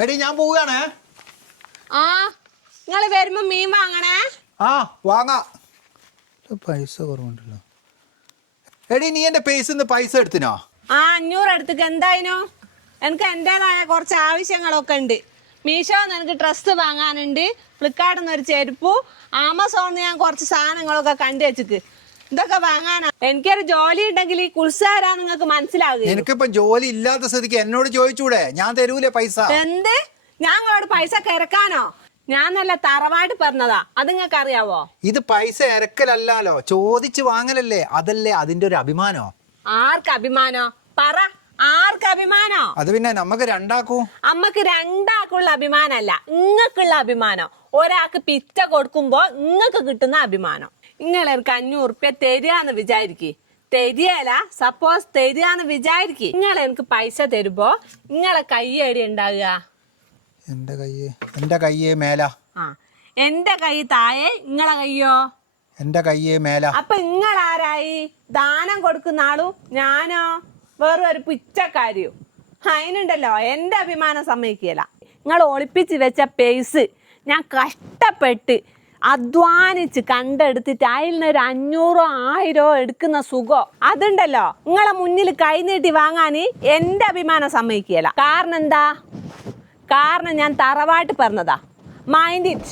എടി ഞാൻ പോവുകയാണേ. ആ നിങ്ങൾ വരുമ്പോ മീൻ വാങ്ങണേ. ആ വാങ്ങാം. പൈസ കുറവുണ്ടല്ലോ. എടി നീ എന്റെ പൈസ എടുത്തിനോ? ആ 500 എടുത്തേക്ക്. എന്തായിനോ? എനിക്ക് എന്റേതായ കുറച്ച് ആവശ്യങ്ങളൊക്കെ ഉണ്ട്. മീഷോന്ന് എനിക്ക് ഡ്രസ്സ് വാങ്ങാനുണ്ട്, ഫ്ലിപ്കാർട്ടിൽ നിന്ന് ഒരു ചെരുപ്പു, ആമസോണിൽ ഞാൻ കുറച്ച് സാധനങ്ങളൊക്കെ കണ്ടു വെച്ചിക്ക്. ഇതൊക്കെ വാങ്ങാനാ. എനിക്കൊരു ജോലി ഉണ്ടെങ്കിൽ ഈ കുൽസാരാ നിങ്ങൾക്ക് മനസ്സിലാവുക. എനിക്കിപ്പം ജോലി ഇല്ലാത്ത സ്ഥിതിക്ക് എന്നോട് ചോദിച്ചൂടെ? ഞാൻ തരൂലേ പൈസ? എന്ത്? ഞാൻ നിങ്ങളോട് പൈസ കിരക്കാനോ? ഞാൻ നല്ല തറവാട് പറഞ്ഞതാ, അത് നിങ്ങൾക്ക് അറിയാവോ? ഇത് പൈസ ഇറക്കലല്ലോ, ചോദിച്ച് വാങ്ങലല്ലേ. അതല്ലേ അതിന്റെ ഒരു അഭിമാനോ? ആർക്ക് അഭിമാനോ? പറ, ആർക്ക് അഭിമാനോ? അത് പിന്നെ നമുക്ക് രണ്ടാക്കും. അമ്മക്ക് രണ്ടാക്കുള്ള അഭിമാനല്ല, ഇങ്ങക്കുള്ള അഭിമാനം. ഒരാൾക്ക് പിറ്റ കൊടുക്കുമ്പോ ഇങ്ങക്ക് കിട്ടുന്ന അഭിമാനം. നിങ്ങൾ എനിക്ക് 500 ഉറുപ്യ തരികയെന്ന് വിചാരിക്ക്. തരികയല്ല, സപ്പോസ് തരികയെന്ന് വിചാരിക്ക്. നിങ്ങൾ എനിക്ക് പൈസ തരുമ്പോ നിങ്ങളെ കൈ എടി ഉണ്ടാകുക? എന്റെ കയ്യേ മേല. ആ, എന്റെ കൈ താഴെ, നിങ്ങളെ കയ്യോ? എന്റെ കയ്യേ മേല. അപ്പൊ നിങ്ങൾ ആരായി? ദാനം കൊടുക്കുന്ന ആളും ഞാനോ വേറെ ഒരു പിച്ചക്കാരിയോ? അതിനുണ്ടല്ലോ എന്റെ അഭിമാനം സമ്മതിക്കുകയില്ല. നിങ്ങൾ ഒളിപ്പിച്ച് വെച്ച പൈസ ഞാൻ കഷ്ടപ്പെട്ട് അധ്വാനിച്ച് കണ്ടെടുത്തിട്ട് അതിൽ നിന്ന് ഒരു 500 1000 എടുക്കുന്ന സുഖം അതുണ്ടല്ലോ, നിങ്ങളെ മുന്നിൽ കൈനീട്ടി വാങ്ങാൻ എന്റെ അഭിമാനം സമ്മതിക്കുകയില്ല. കാരണം എന്താ? കാരണം ഞാൻ തറവാട്ട് പറഞ്ഞതാ. Mind it.